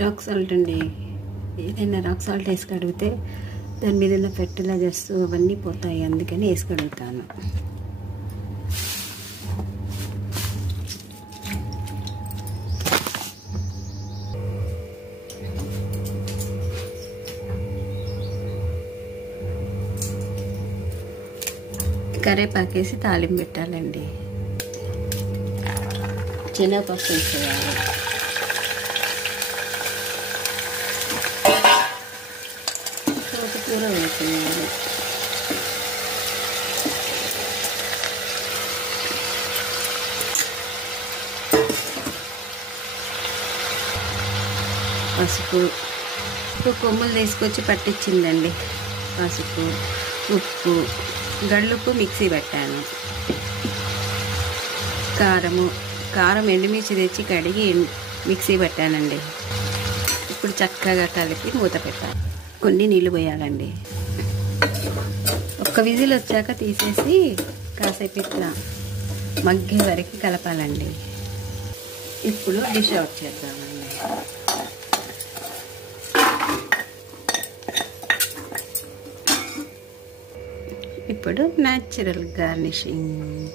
Rock salt అండి. ఏదైనా rock salt వేసి కడిగితే దాని మీద ఉన్న ఫెర్టిలైజర్స్ అవన్నీ పోతాయి, అందుకని వేసి కడుగుతాను. కరివేపాకేసి తాలింపు పెట్టాలండి. శనగపప్పు వేసేయాలి. తోటకూర వేసేయాలి. పసుపు, కొమ్ములు తీసుకొచ్చి పట్టించిందండి. పసుపు, ఉప్పు, గళ్ళుప్పు మిక్సీ పెట్టాను. కారం ఎండుమిర్చి తెచ్చి కడిగి మిక్సీ పెట్టానండి. ఇప్పుడు చక్కగా కలిపి మూత పెట్టాలి. కొన్ని నీళ్ళు పోయాలండి. ఒక్క విజిల్ వచ్చాక తీసేసి కాసేపు ఇట్లా మగ్గే వరకు కలపాలండి. ఇప్పుడు డిష్ అవుట్ చేద్దామండి. ఇప్పుడు న్యాచురల్ గార్నిషింగ్.